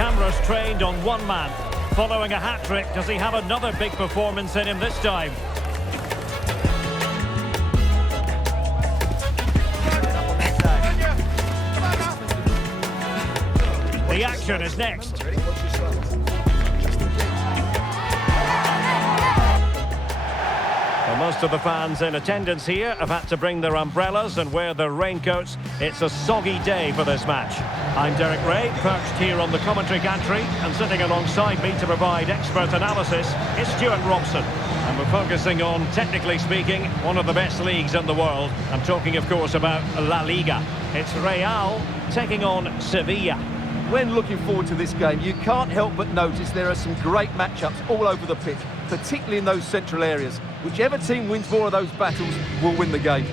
cameras trained on one man. Following a hat-trick, does he have another big performance in him this time? The action is next. Well, most of the fans in attendance here have had to bring their umbrellas and wear their raincoats. It's a soggy day for this match. I'm Derek Ray, perched here on the commentary gantry, and sitting alongside me to provide expert analysis is Stuart Robson. And we're focusing on, technically speaking, one of the best leagues in the world. I'm talking, of course, about La Liga. It's Real taking on Sevilla. When looking forward to this game, you can't help but notice there are some great matchups all over the pitch, particularly in those central areas. Whichever team wins more of those battles will win the game.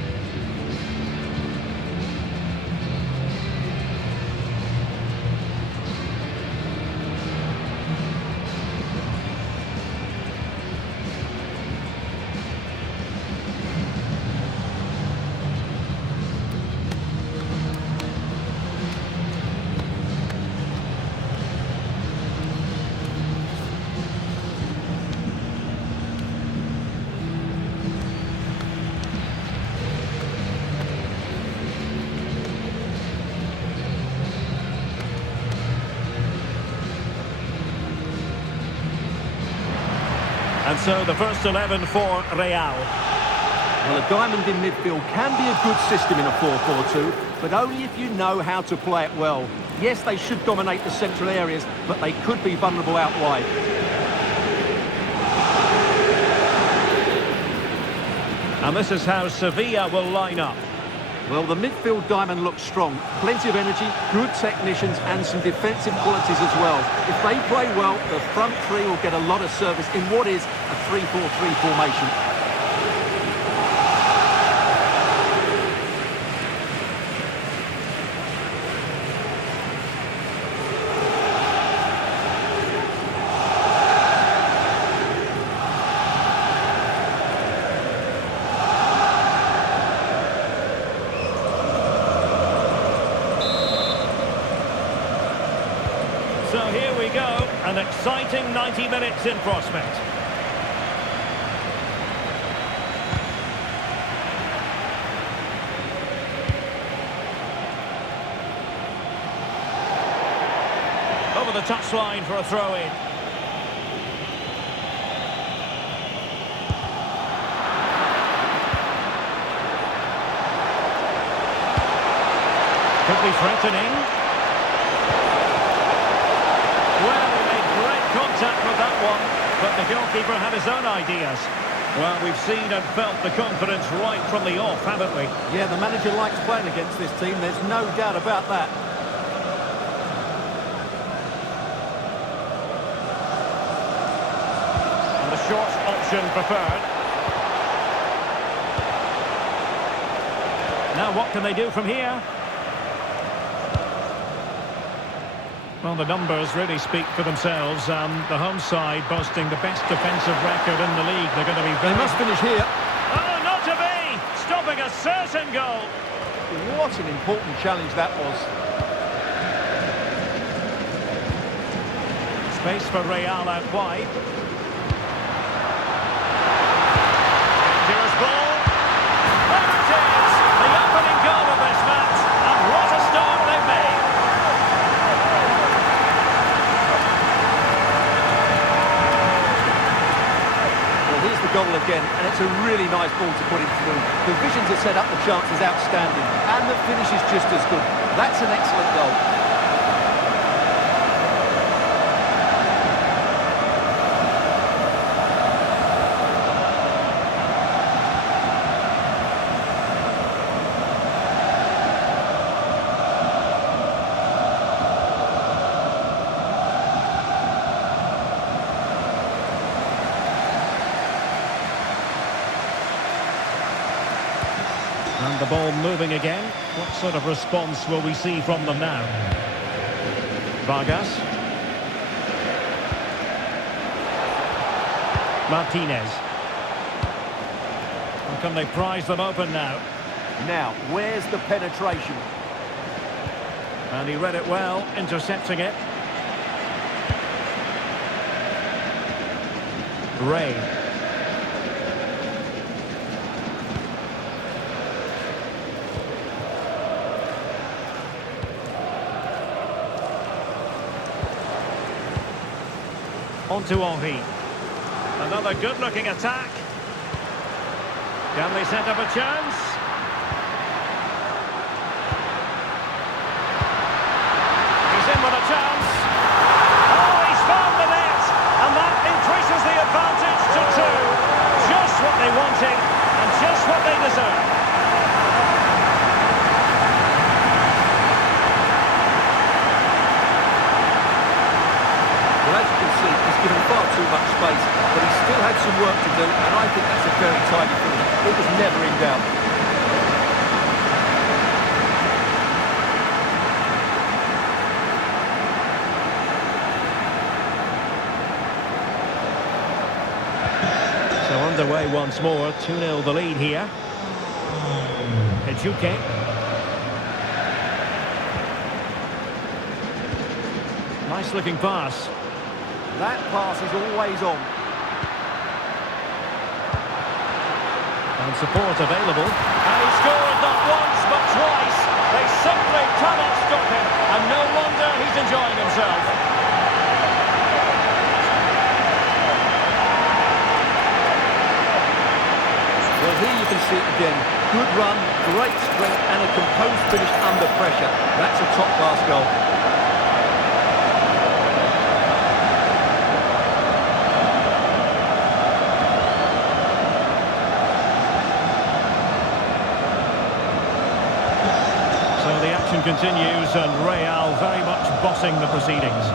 And so the first 11 for Real. Well, a diamond in midfield can be a good system in a 4-4-2, but only if you know how to play it well. Yes, they should dominate the central areas, but they could be vulnerable out wide. And this is how Sevilla will line up. Well, the midfield diamond looks strong. Plenty of energy, good technicians and some defensive qualities as well. If they play well, the front three will get a lot of service in what is a 3-4-3 formation. So here we go, an exciting 90 minutes in prospect. Over the touchline for a throw-in. Could be threatening. Contact with that one, but the goalkeeper had his own ideas. Well, we've seen and felt the confidence right from the off, haven't we? Yeah, the manager likes playing against this team, there's no doubt about that. And the short option preferred. Now what can they do from here? Well, the numbers really speak for themselves. The home side boasting the best defensive record in the league. They're going to be very... They must finish here. Oh, not to be! Stopping a certain goal. What an important challenge that was. Space for Real out wide. Dangerous ball. There it is! The opening goal of this match. And what a start they've made. Here's the goal again, and it's a really nice ball to put it through. The vision to set up the chance is outstanding, and the finish is just as good. That's an excellent goal. And the ball moving again. What sort of response will we see from them now? Vargas. Martinez. Or can they prize them open now? Now, where's the penetration? And he read it well, intercepting it. Ray. On to Henry. Another good-looking attack. Can they set up a chance? He's in with a chance. Oh, he's found the net! And that increases the advantage to 2. Just what they wanted, and just what they deserve. Well, as you can see, he's given far too much space, but he still had some work to do, and I think that's a very tidy finish. It was never in doubt. So underway once more, 2-0 the lead here. Ejuke. Nice looking pass. That pass is always on. And support available. And he scored not once but twice. They simply cannot stop him. And no wonder he's enjoying himself. Well, here you can see it again. Good run, great strength, and a composed finish under pressure. That's a top-class goal. So the action continues and Real very much bossing the proceedings.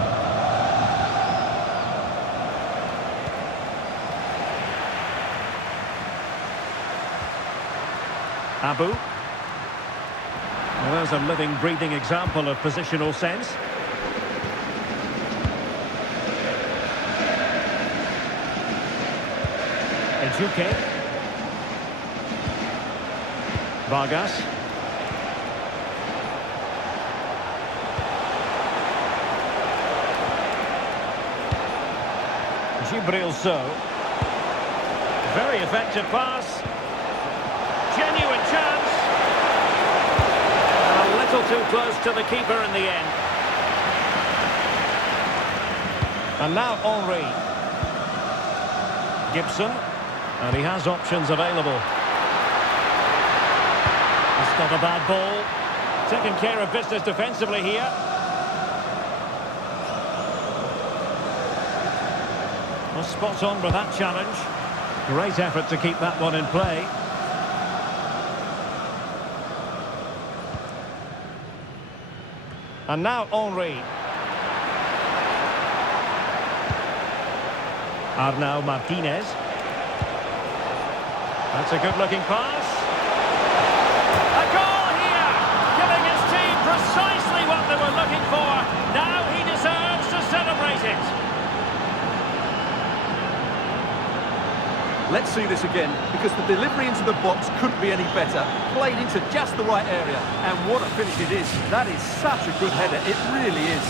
Abu. Well, there's a living, breathing example of positional sense. Ejuke. Vargas. Gibril So. Very effective pass. Genuine chance. And a little too close to the keeper in the end. And now Henry. Gibson. And he has options available. It's not a bad ball. Taking care of business defensively here. Well, spot on with that challenge. Great effort to keep that one in play. And now Henry. Arnau Martinez. That's a good-looking pass. A goal here! Giving his team precisely what they were looking for. Now he deserves to celebrate it. Let's see this again, because the delivery into the box couldn't be any better. Played into just the right area, and what a finish it is. That is such a good header, it really is.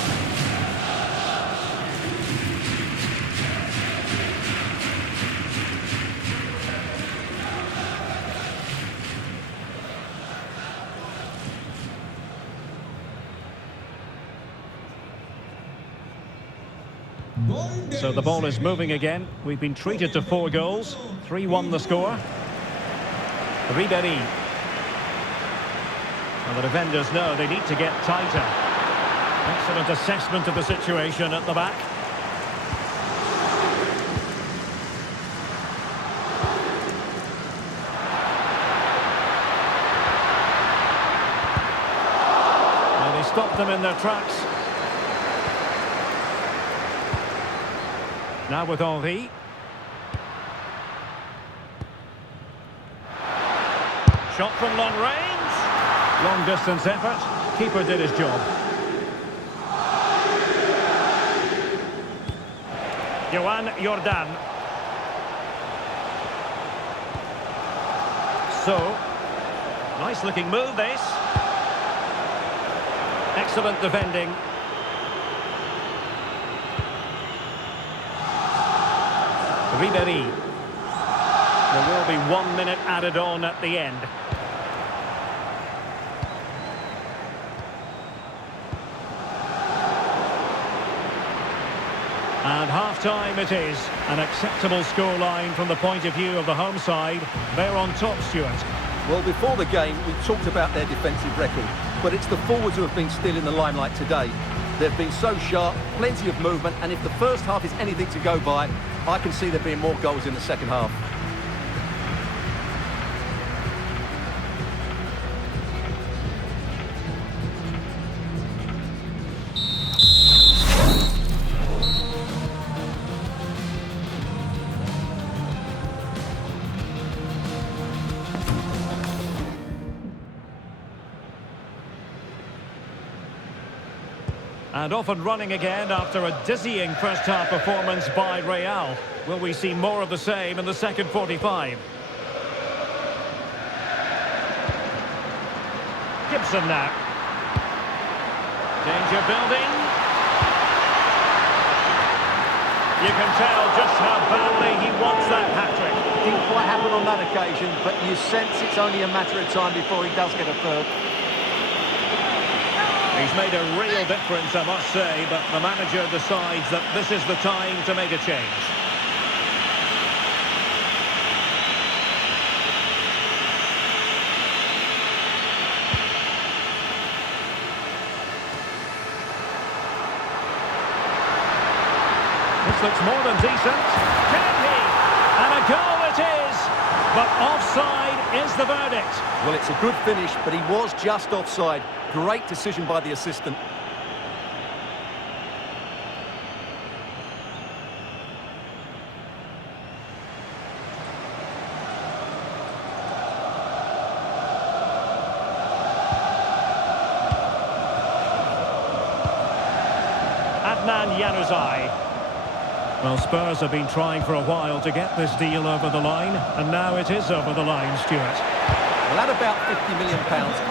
So the ball is moving again. We've been treated to 4 goals. 3-1 the score. Ribéry. And the defenders know they need to get tighter. Excellent assessment of the situation at the back. And they stopped them in their tracks. Now with Henry. Shot from long range. Long distance effort. Keeper did his job. Joan Jordan. So, nice looking move this. Excellent defending. Ribéry. There will be 1 minute added on at the end. And half-time it is. An acceptable scoreline from the point of view of the home side. They're on top, Stuart. Well, before the game, we talked about their defensive record, but it's the forwards who have been still in the limelight today. They've been so sharp, plenty of movement, and if the first half is anything to go by, I can see there being more goals in the second half. And off and running again after a dizzying first-half performance by Real. Will we see more of the same in the second 45? Gibson now. Danger building. You can tell just how badly he wants that hat-trick. Didn't quite happen on that occasion, but you sense it's only a matter of time before he does get a third. He's made a real difference, I must say, but the manager decides that this is the time to make a change. This looks more than decent. Can he? And a goal it is! But offside is the verdict. Well, it's a good finish, but he was just offside. Great decision by the assistant. Adnan Januzaj. Well, Spurs have been trying for a while to get this deal over the line, and now it is over the line, Stuart. Well, at about £50 million,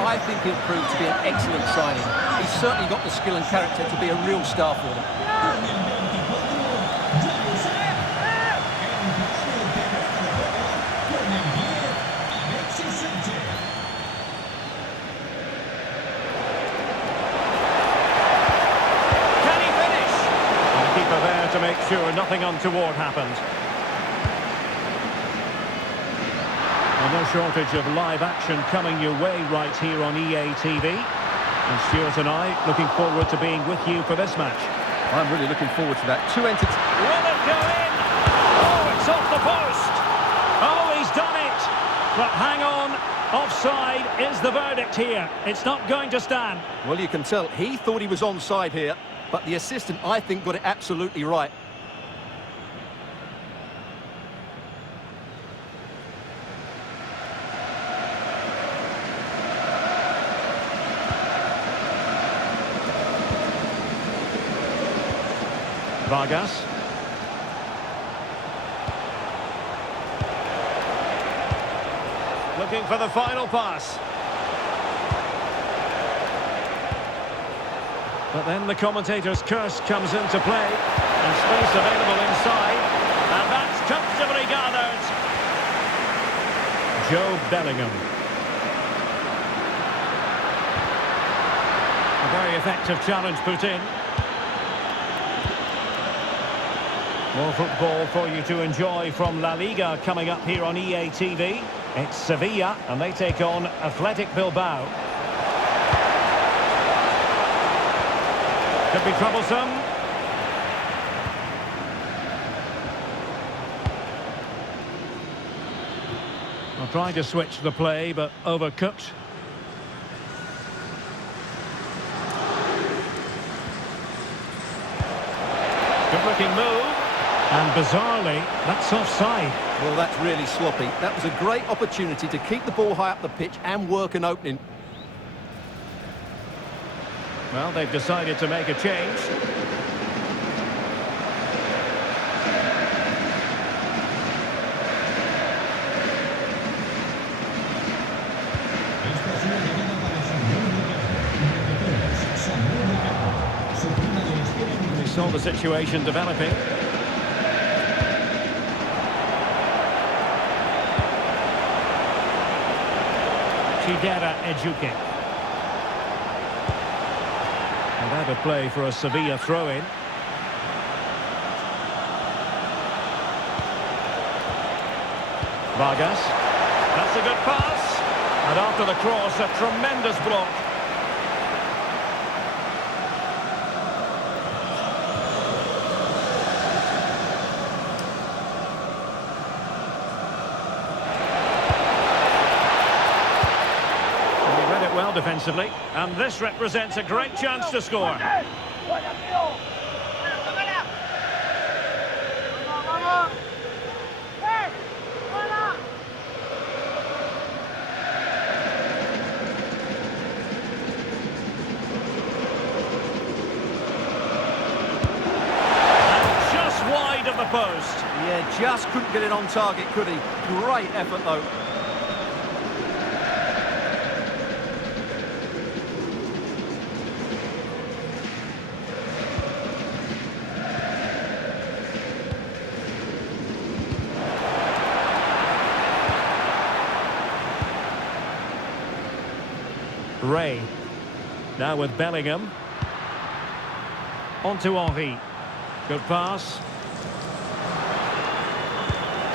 I think he'll prove to be an excellent signing. He's certainly got the skill and character to be a real star for them. Can he finish? And the keeper there to make sure nothing untoward happened. Well, no shortage of live action coming your way right here on EA TV. And Stuart and I looking forward to being with you for this match. I'm really looking forward to that. Two entities. Will it go in? Oh, it's off the post. Oh, he's done it. But hang on. Offside is the verdict here. It's not going to stand. Well, you can tell he thought he was onside here, but the assistant, I think, got it absolutely right. Vargas. Looking for the final pass. But then the commentator's curse comes into play. And space available inside. And that's comfortably gathered. Joe Bellingham. A very effective challenge put in. More football for you to enjoy from La Liga coming up here on EA TV. It's Sevilla, and they take on Athletic Bilbao. Could be troublesome. Well, trying to switch the play, but overcooked. Good-looking move. And bizarrely, that's offside. Well, that's really sloppy. That was a great opportunity to keep the ball high up the pitch and work an opening. Well, they've decided to make a change. We saw the situation developing. Chidera Ejuke. And out of play for a Sevilla throw-in. Vargas. That's a good pass. And after the cross, a tremendous block. And he read it well defensively. And this represents a great chance to score. Of the post. Yeah, just couldn't get it on target, could he? Great effort, though. Ray. Now with Bellingham. On to Henry. Good pass.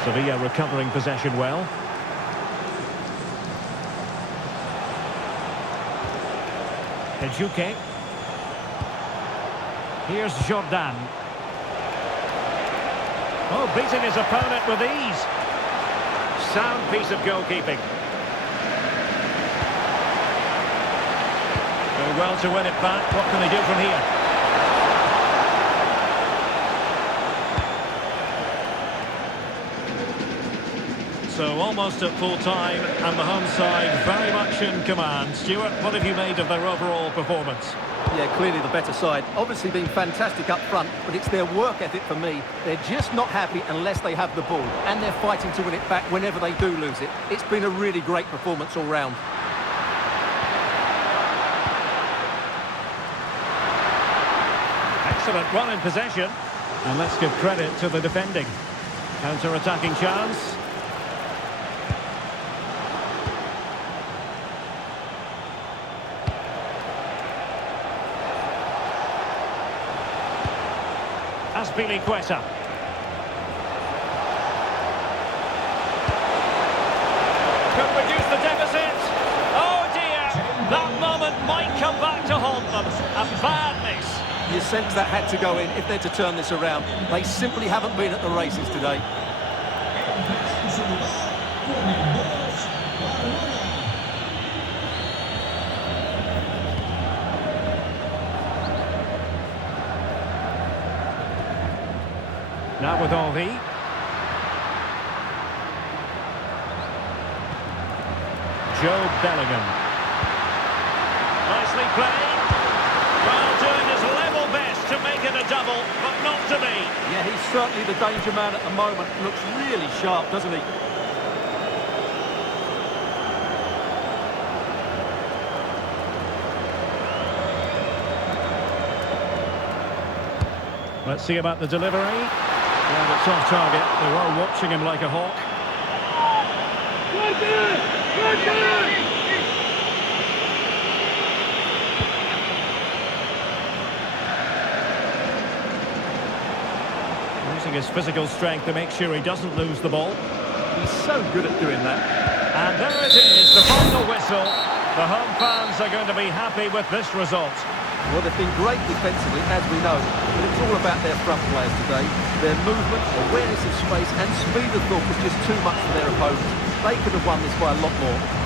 Sevilla recovering possession well. Ejuke. Here's Jordan. Oh, beating his opponent with ease. Sound piece of goalkeeping. Doing well to win it back. What can they do from here? So almost at full time, and the home side very much in command. Stuart, what have you made of their overall performance? Yeah, clearly the better side. Obviously been fantastic up front, but it's their work ethic for me. They're just not happy unless they have the ball, and they're fighting to win it back whenever they do lose it. It's been a really great performance all round. Excellent run in possession. And let's give credit to the defending. Counter-attacking chance. Azpilicueta. Could reduce the deficit. Oh dear, that moment might come back to haunt them. A bad miss. You sense that had to go in if they're to turn this around. They simply haven't been at the races today. Now with Henry. Joe Bellingham. Nicely played. Well, doing his level best to make it a double, but not to be. Yeah, he's certainly the danger man at the moment. Looks really sharp, doesn't he? Let's see about the delivery. Well, it's off target. They were watching him like a hawk. Using his physical strength to make sure he doesn't lose the ball. He's so good at doing that. And there it is, the final whistle. The home fans are going to be happy with this result. Well, they've been great defensively, as we know, but it's all about their front players today. Their movement, awareness of space and speed of thought was just too much for their opponents. They could have won this by a lot more.